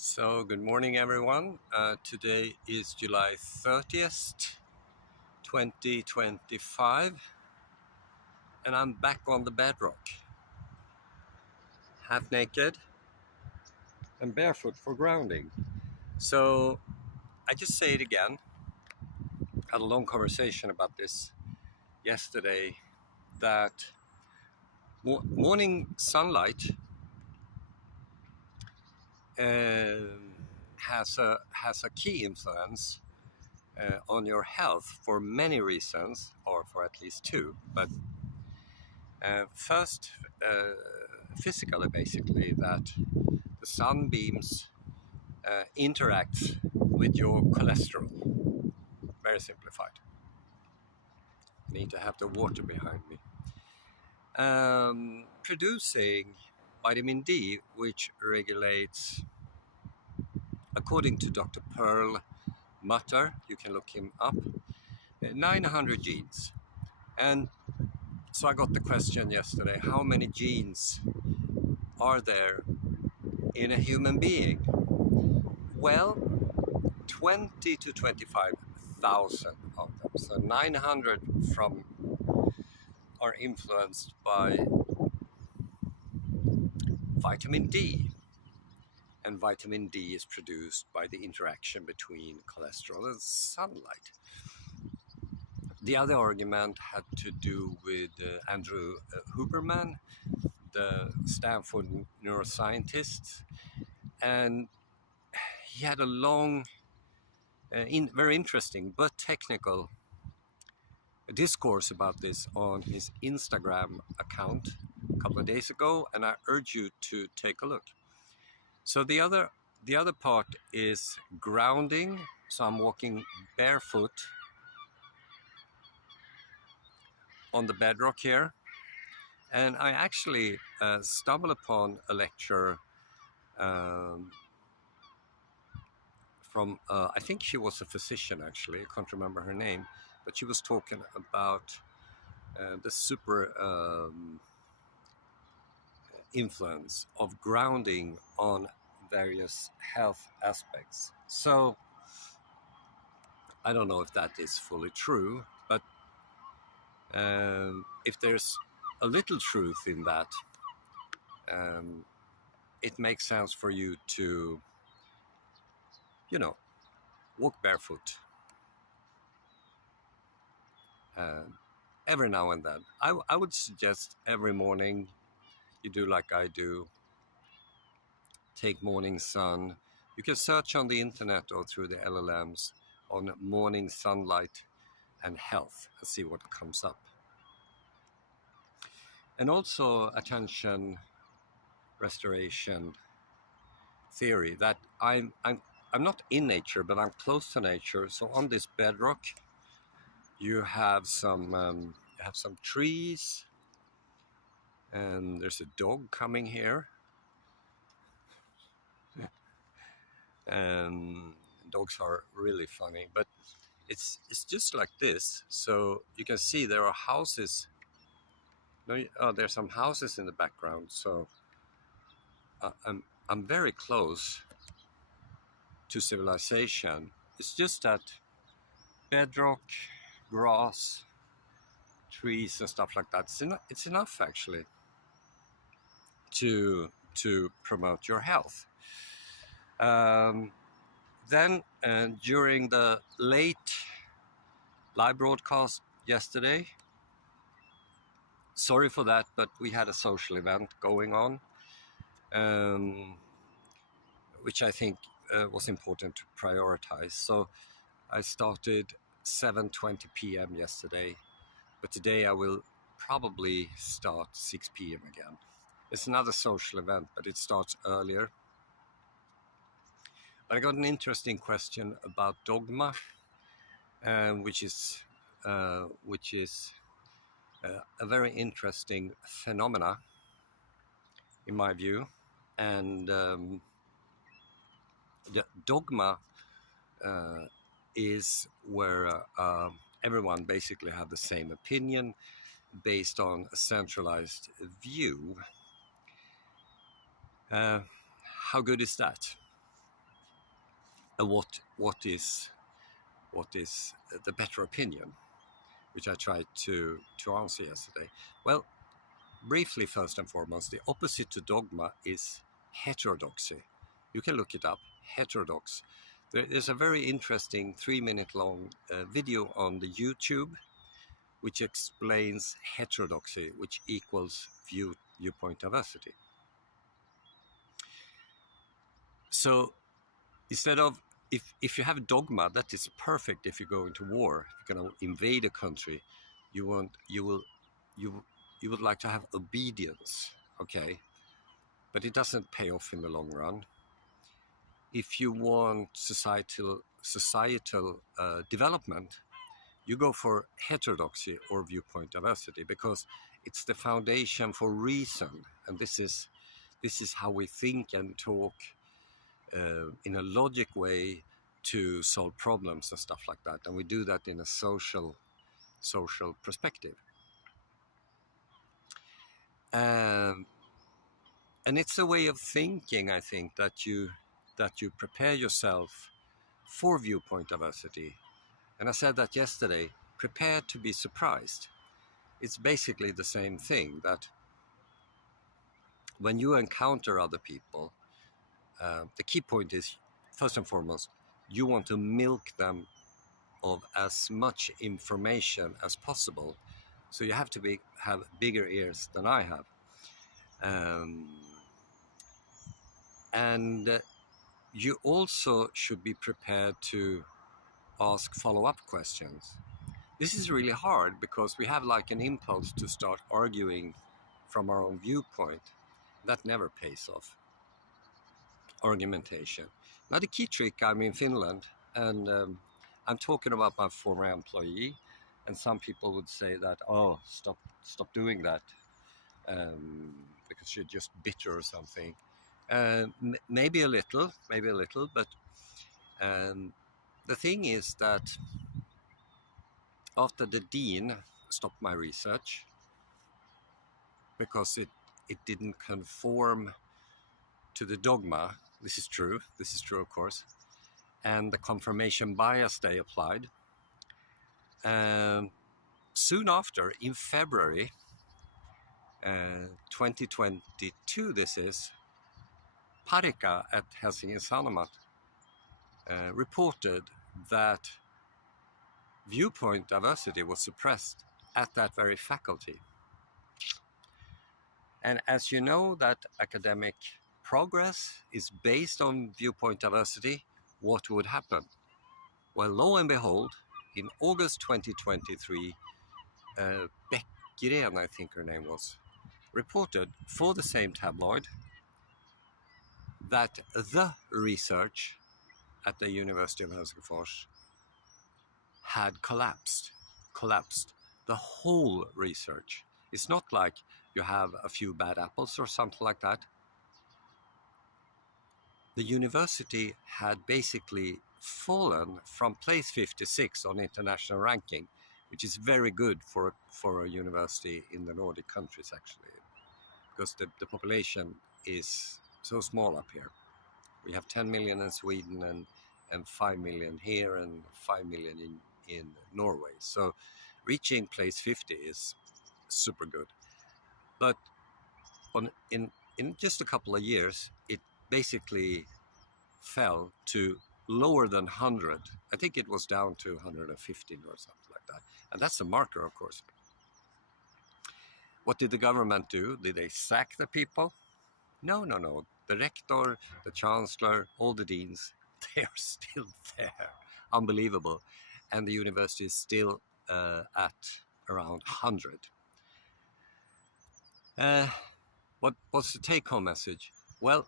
So, good morning, everyone. Today is July 30th, 2025, and I'm back on the bedrock, half naked and barefoot for grounding. So, I just say it again. Had a long conversation about this yesterday that morning sunlight has a key influence on your health for many reasons, or for at least two. But first, physically, basically, that the sunbeams interact with your cholesterol. Very simplified. I need to have the water behind me. Producing vitamin D, which regulates, according to Dr. Pearl Mutter, you can look him up, 900 genes. And so I got the question yesterday, how many genes are there in a human being? Well, 20 to 25,000 of them. So 900 from are influenced by vitamin D. And vitamin D is produced by the interaction between cholesterol and sunlight. The other argument had to do with Andrew Huberman, the Stanford neuroscientist, and he had a long, very interesting but technical discourse about this on his Instagram account a couple of days ago, and I urge you to take a look. So the other part is grounding. So I'm walking barefoot on the bedrock here, and I actually stumbled upon a lecture from I think she was a physician, actually. I can't remember her name, but she was talking about the super influence of grounding on various health aspects. So I don't know if that is fully true, but if there's a little truth in that, it makes sense for you to, walk barefoot every now and then. I would suggest every morning you do like I do. Take morning sun. You can search on the internet or through the LLMs on morning sunlight and health and see what comes up. And also attention restoration theory, that I'm not in nature, but I'm close to nature. So on this bedrock, you have some trees, and there's a dog coming here. And dogs are really funny, but it's just like this. So you can see there are houses. There's some houses in the background. So I'm very close to civilization. It's just that bedrock, grass, trees, and stuff like that. It's enough actually to promote your health. Then during the late live broadcast yesterday, sorry for that, but we had a social event going on, which I think was important to prioritize. So I started 7:20 p.m. yesterday, but today I will probably start 6 p.m. again. It's another social event, but it starts earlier. But I got an interesting question about Dogma, which is a very interesting phenomena, in my view. And the Dogma is where everyone basically have the same opinion based on a centralized view. How good is that? what is the better opinion, which I tried to answer yesterday. Well, briefly, first and foremost, the opposite to dogma is heterodoxy. You can look it up, heterodox. There is a very interesting 3-minute long video on the YouTube which explains heterodoxy, which equals viewpoint diversity. So instead of, if you have dogma, that is perfect if you go into war, if you're going to invade a country, you would like to have obedience, okay? But it doesn't pay off in the long run. If you want societal development, you go for heterodoxy or viewpoint diversity, because it's the foundation for reason, and this is how we think and talk in a logic way to solve problems and stuff like that, and we do that in a social perspective. And it's a way of thinking, I think, that you prepare yourself for viewpoint diversity. And I said that yesterday, prepare to be surprised. It's basically the same thing, that when you encounter other people, the key point is, first and foremost, you want to milk them of as much information as possible. So you have to have bigger ears than I have. And you also should be prepared to ask follow-up questions. This is really hard because we have like an impulse to start arguing from our own viewpoint. That never pays off. Argumentation. Now the key trick, I'm in Finland, and I'm talking about my former employee, and some people would say that, oh, stop doing that, because you're just bitter or something. Maybe a little, but the thing is that after the dean stopped my research because it didn't conform to the dogma, this is true of course, and the confirmation bias they applied, soon after, in February 2022, this is, Parikka at Helsingin Sanomat reported that viewpoint diversity was suppressed at that very faculty. And as you know, that academic progress is based on viewpoint diversity, what would happen? Well, lo and behold, in August 2023, Beckgren, I think her name was, reported for the same tabloid that the research at the University of Helsingfors had collapsed. The whole research. It's not like you have a few bad apples or something like that. The university had basically fallen from place 56 on international ranking, which is very good for a university in the Nordic countries, actually, because the population is so small up here. We have 10 million in Sweden and 5 million here and 5 million in Norway. So reaching place 50 is super good. But in just a couple of years, it basically fell to lower than 100. I think it was down to 115 or something like that. And that's a marker, of course. What did the government do? Did they sack the people? No. The rector, the chancellor, all the deans, they are still there. Unbelievable. And the university is still at around 100. What's the take-home message? Well,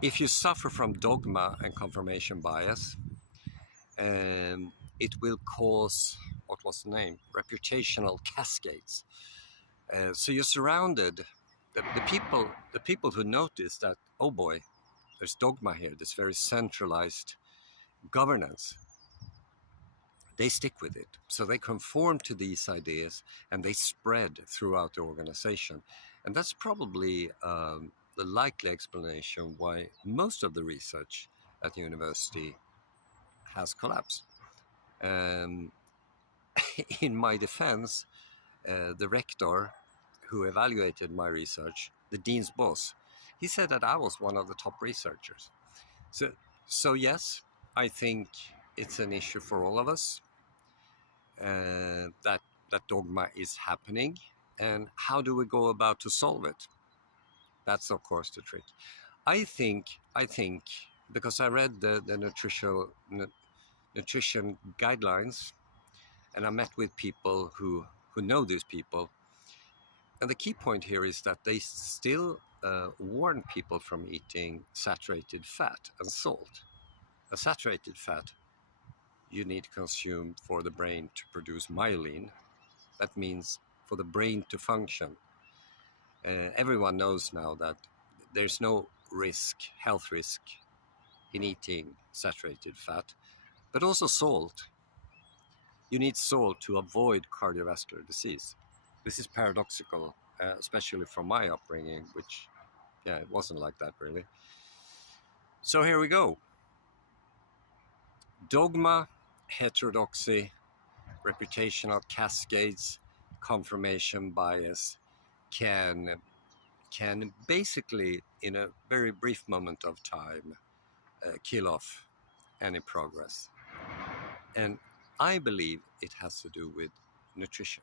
if you suffer from dogma and confirmation bias, it will cause, what was the name? Reputational cascades. So you're surrounded, the people who notice that, oh boy, there's dogma here, this very centralized governance, they stick with it. So they conform to these ideas and they spread throughout the organization. And that's probably the likely explanation why most of the research at the university has collapsed. Um, in my defense, the rector who evaluated my research, the dean's boss, he said that I was one of the top researchers. So, so yes, I think it's an issue for all of us, that dogma is happening. And how do we go about to solve it? That's of course the trick. I think because I read the nutrition guidelines, and I met with people who know these people, and the key point here is that they still warn people from eating saturated fat and salt. A saturated fat you need to consume for the brain to produce myelin. That means for the brain to function. Everyone knows now that there's no health risk, in eating saturated fat, but also salt. You need salt to avoid cardiovascular disease. This is paradoxical, especially from my upbringing, which, yeah, it wasn't like that really. So here we go. Dogma, heterodoxy, reputational cascades, confirmation bias can basically, in a very brief moment of time, kill off any progress. And I believe it has to do with nutrition.